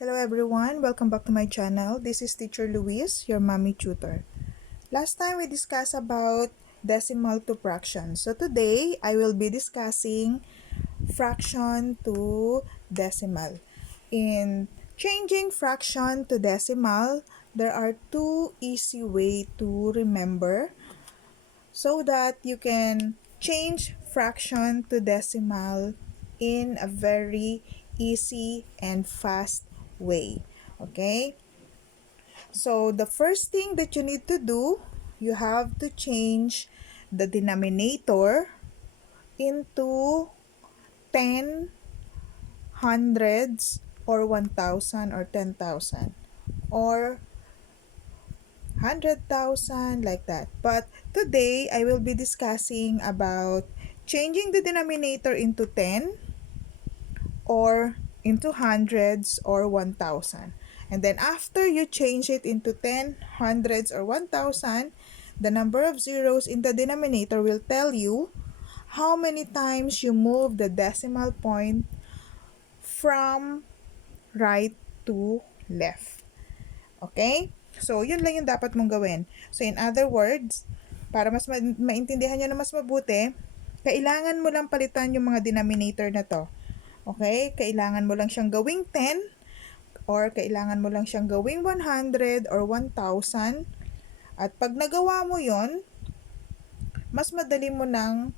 Hello everyone, welcome back to my channel. This is Teacher Luis, your mommy tutor. Last time we discussed about decimal to fraction. So today I will be discussing fraction to decimal. In changing fraction to decimal, there are two easy ways to remember so that you can change fraction to decimal in a very easy and fast way. Okay? So the first thing that you need to do, you have to change the denominator into 10, hundreds, or 1,000 or 10,000 or 100,000 like that. But today I will be discussing about changing the denominator into 10 or into hundreds or 1,000. And then after you change it into 10, hundreds or 1,000, the number of zeros in the denominator will tell you how many times you move the decimal point from right to left. Okay? So, yun lang yung dapat mong gawin. So, in other words, para mas maintindihan nyo na mas mabuti, kailangan mo lang palitan yung mga denominator na to. Okay? Kailangan mo lang siyang gawing 10 or kailangan mo lang siyang gawing 100 or 1,000. At pag nagawa mo yon, mas madali mo nang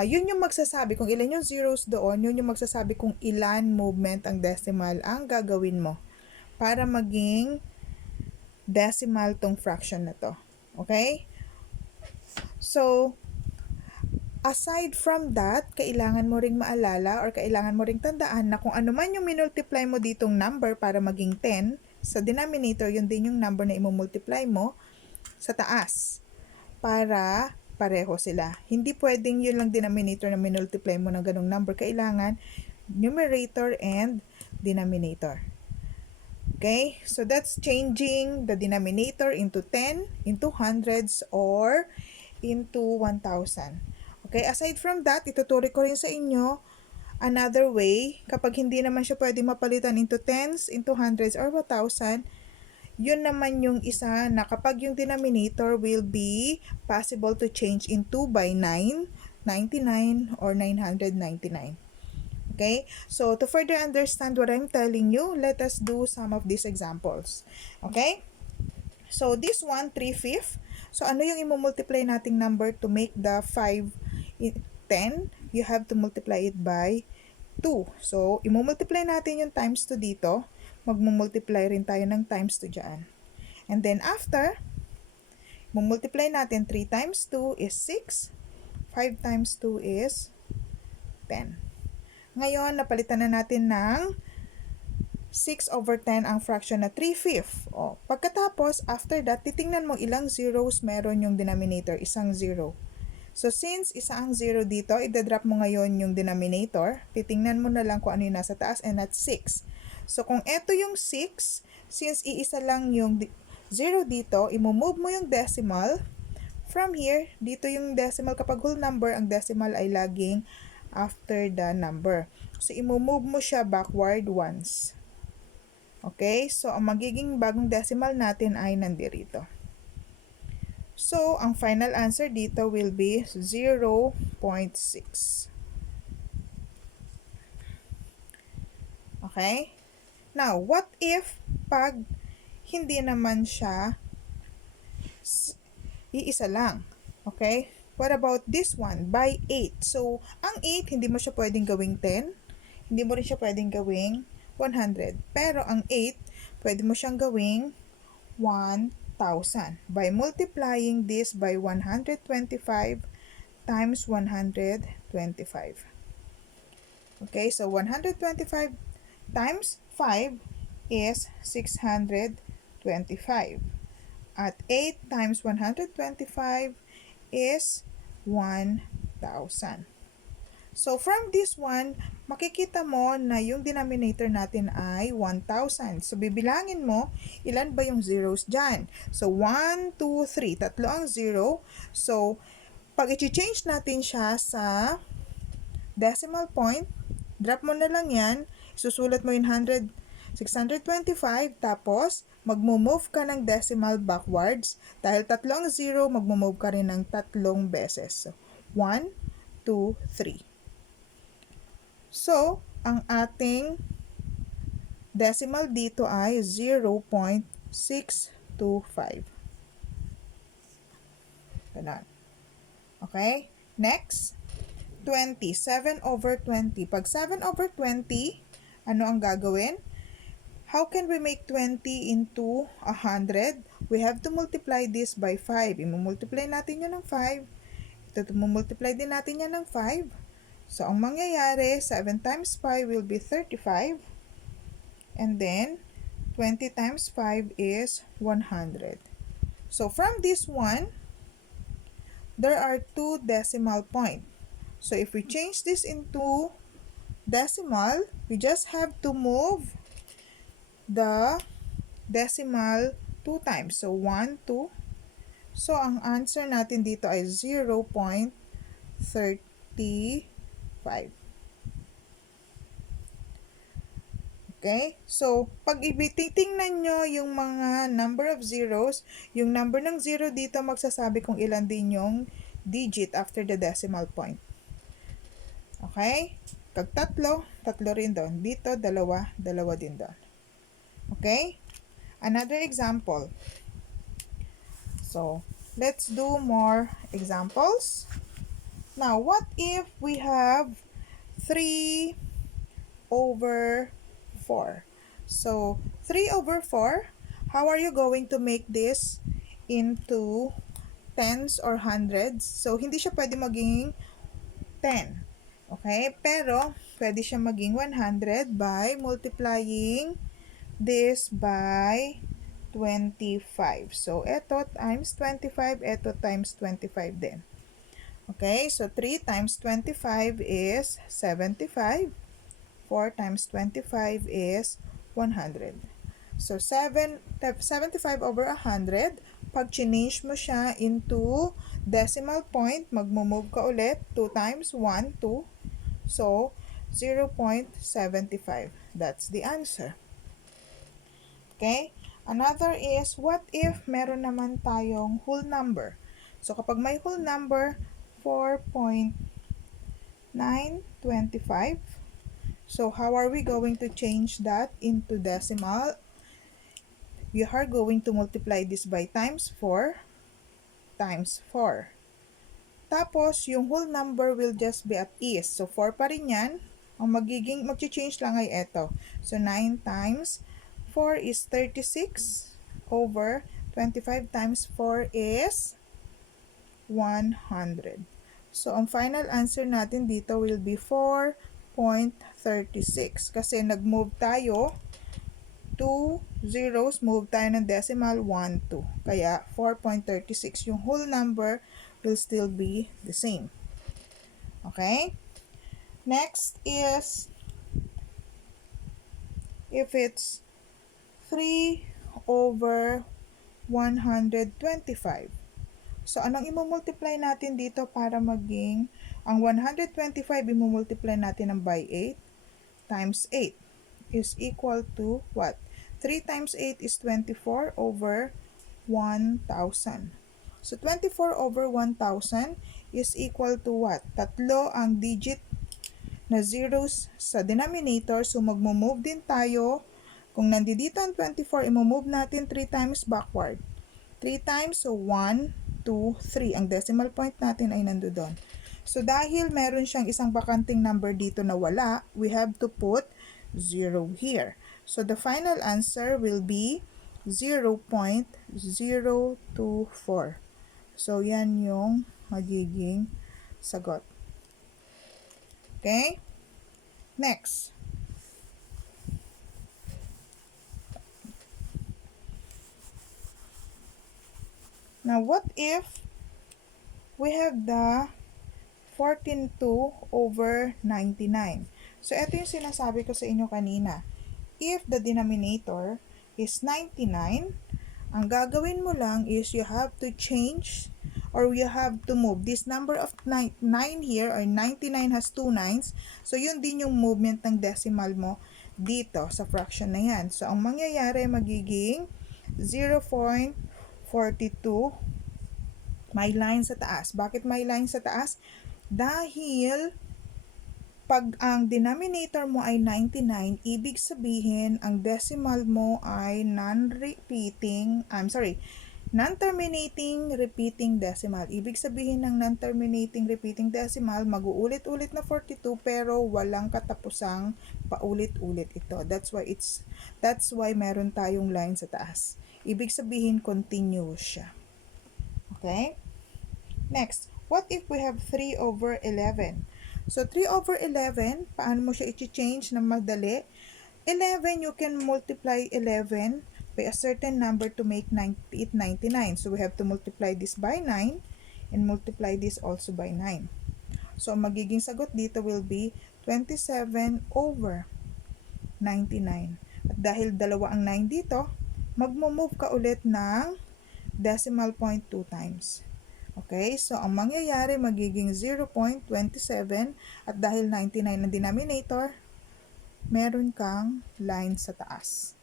yun yung magsasabi kung ilan yung zeros doon, yun yung magsasabi kung ilan movement ang decimal ang gagawin mo para maging decimal tong fraction na to. Okay? So, aside from that, kailangan mo ring maalala or kailangan mo ring tandaan na kung ano man yung minultiply mo ditong number para maging 10, sa denominator, yun din yung number na imumultiply mo sa taas para pareho sila. Hindi pwedeng yun lang denominator na minultiply mo ng ganong number. Kailangan numerator and denominator. Okay? So, that's changing the denominator into 10, into hundreds, or into 1,000. Okay? Aside from that, ituturo ko rin sa inyo another way. Kapag hindi naman siya pwede mapalitan into tens, into hundreds, or 1,000, yun naman yung isa na kapag yung denominator will be possible to change into by 9, 99, or 999. Okay? So, to further understand what I'm telling you, let us do some of these examples. Okay? So, this one, 3/5. So, ano yung imumultiply nating number to make the 5 10? You have to multiply it by 2. So, imumultiply natin yung times 2 dito. Magmumultiply rin tayo ng times 2 dyan. And then, after, mumultiply natin 3 times 2 is 6. 5 times 2 is 10. Ngayon, napalitan na natin ng 6/10 ang fraction na 3/5. O, pagkatapos, after that, titingnan mo ilang zeros meron yung denominator, isang zero. So, since isa ang zero dito, idadrop mo ngayon yung denominator. Titingnan mo na lang kung ano yung nasa taas, and that's 6. So, kung eto yung 6, since iisa lang yung zero dito, imumove mo yung decimal. From here, dito yung decimal, kapag whole number, ang decimal ay laging after the number. So, imumove mo siya backward once. Okay? So, ang magiging bagong decimal natin ay nandirito. So, ang final answer dito will be 0.6. Okay? Now, what if pag hindi naman siya iisa lang? Okay? What about this one? By 8. So, ang 8, hindi mo siya pwedeng gawing 10. Hindi mo rin siya pwedeng gawing 100. Pero ang 8, pwede mo siyang gawing 1,000. By multiplying this by 125 times 125. Okay, so 125 times 5 is 625. At 8 times 125 is 1,000. So, from this one, makikita mo na yung denominator natin ay 1,000. So, bibilangin mo, ilan ba yung zeros dyan? So, 1, 2, 3. Tatlo ang zero. So, pag i-change natin siya sa decimal point, drop mo na lang yan. Susulat mo yung 100 625, tapos magmo-move ka ng decimal backwards. Dahil tatlo ang 0, magmo-move ka rin ng tatlong beses. So, 1, 2, 3. So, ang ating decimal dito ay 0.625. Ganun. Okay? Next, 20. 7 over 20. Pag 7 over 20, ano ang gagawin? How can we make 20 into 100? We have to multiply this by 5. I-multiply natin yun ng 5. Ito, multiply din natin yan ng 5. So, ang mangyayari, 7 times 5 will be 35. And then, 20 times 5 is 100. So, from this one, there are 2 decimal points. So, if we change this into decimal, we just have to move the decimal 2 times. So, 1, 2. So, ang answer natin dito ay 0.35. Okay? So, pag titingnan nyo yung mga number of zeros, yung number ng 0 dito magsasabi kung ilan din yung digit after the decimal point. Okay? Pag tatlo, tatlo rin doon. Dito, dalawa, dalawa din doon. Okay? Another example. So, let's do more examples. Now, what if we have 3 over 4? So, 3 over 4, how are you going to make this into tens or hundreds? So, hindi siya pwede maging 10. Okay? Pero, pwede siya maging 100 by multiplying this by 25. So, ito times 25, ito times 25 din. Okay? So, 3 times 25 is 75. 4 times 25 is 100. So, 75 over 100. Pag change mo siya into decimal point, magmo-move ka ulit. 2 times 1, 2. So, 0.75. That's the answer. Okay? Another is, what if meron naman tayong whole number? So, kapag may whole number, 4.925. So, how are we going to change that into decimal? We are going to multiply this by times 4 times 4. Tapos, yung whole number will just be at ease. So, 4 pa rin yan. Ang mag-change lang ay ito. So, 9 times 4 is 36 over 25 times 4 is 100. So, ang final answer natin dito will be 4.36 kasi nag-move tayo 2 zeros, move tayo ng decimal 1, 2. Kaya 4.36. Yung whole number will still be the same. Okay? Next is, if it's 3 over 125. So, anong imumultiply natin dito para maging, ang 125 imumultiply natin ng by 8 times 8 is equal to what? 3 times 8 is 24 over 1,000. So, 24 over 1,000 is equal to what? Tatlo ang digit na zeros sa denominator. So, magmo-move din tayo. Kung nandito ang 24, imomove natin 3 times backward. 3 times, so 1, 2, 3. Ang decimal point natin ay nandoon. So, dahil meron siyang isang bakanting number dito na wala, we have to put 0 here. So, the final answer will be 0.024. So, yan yung magiging sagot. Okay? Next. Now, what if we have the 14.2 over 99? So, ito yung sinasabi ko sa inyo kanina. If the denominator is 99, ang gagawin mo lang is you have to change or you have to move. This number of 9 here or 99 has 2 nines. So, yun din yung movement ng decimal mo dito sa fraction na yan. So, ang mangyayari magiging 0.42. May line sa taas. Bakit may line sa taas? Dahil pag ang denominator mo ay 99, ibig sabihin ang decimal mo ay non-terminating repeating decimal. Ibig sabihin ng non-terminating repeating decimal, mag-uulit-ulit na 42 pero walang katapusang paulit-ulit ito. That's why meron tayong line sa taas. Ibig sabihin continuous siya. Okay? Next, what if we have 3 over 11? So, 3 over 11, paano mo siya i-change na madali? 11, you can multiply 11 by a certain number to make it 99. So, we have to multiply this by 9 and multiply this also by 9. So, ang magiging sagot dito will be 27 over 99. At dahil dalawa ang 9 dito, magmo-move ka ulit ng decimal point 2 times. Okay, so ang mangyayari magiging 0.27 at dahil 99 ang denominator, meron kang line sa taas.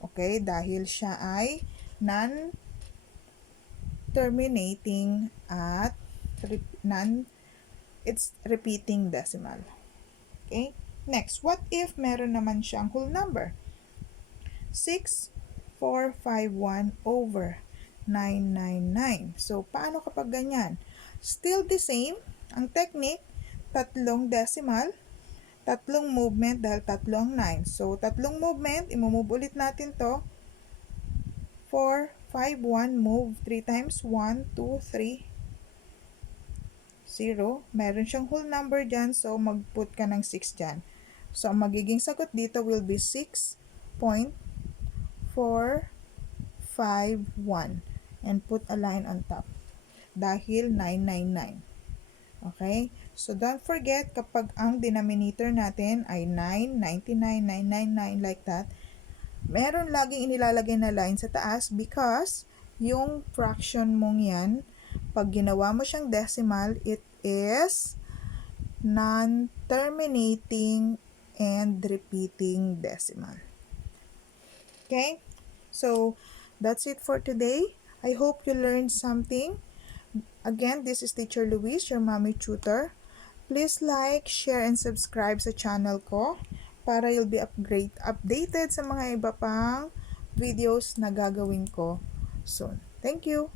Okay, dahil siya ay non-terminating at it's repeating decimal. Okay, next, what if meron naman siyang whole number? 6,451 over 999. So, paano kapag ganyan? Still the same. Ang technique, tatlong decimal, tatlong movement dahil tatlong 9. So, tatlong movement, imumove ulit natin to. 4, 5, 1, move 3 times. 1, 2, 3, 0. Meron siyang whole number dyan, so mag-put ka ng 6 dyan. So, ang magiging sagot dito will be 6.451 and put a line on top dahil 999. Okay? So, don't forget kapag ang denominator natin ay 9, 99, 999 like that, meron laging inilalagay na line sa taas because yung fraction mong yan, pag ginawa mo siyang decimal, it is non-terminating and repeating decimal. Okay? So, that's it for today. I hope you learned something. Again, this is Teacher Luis, your mommy tutor. Please like, share, and subscribe sa channel ko para you'll be updated sa mga iba pang videos na gagawin ko soon. Thank you!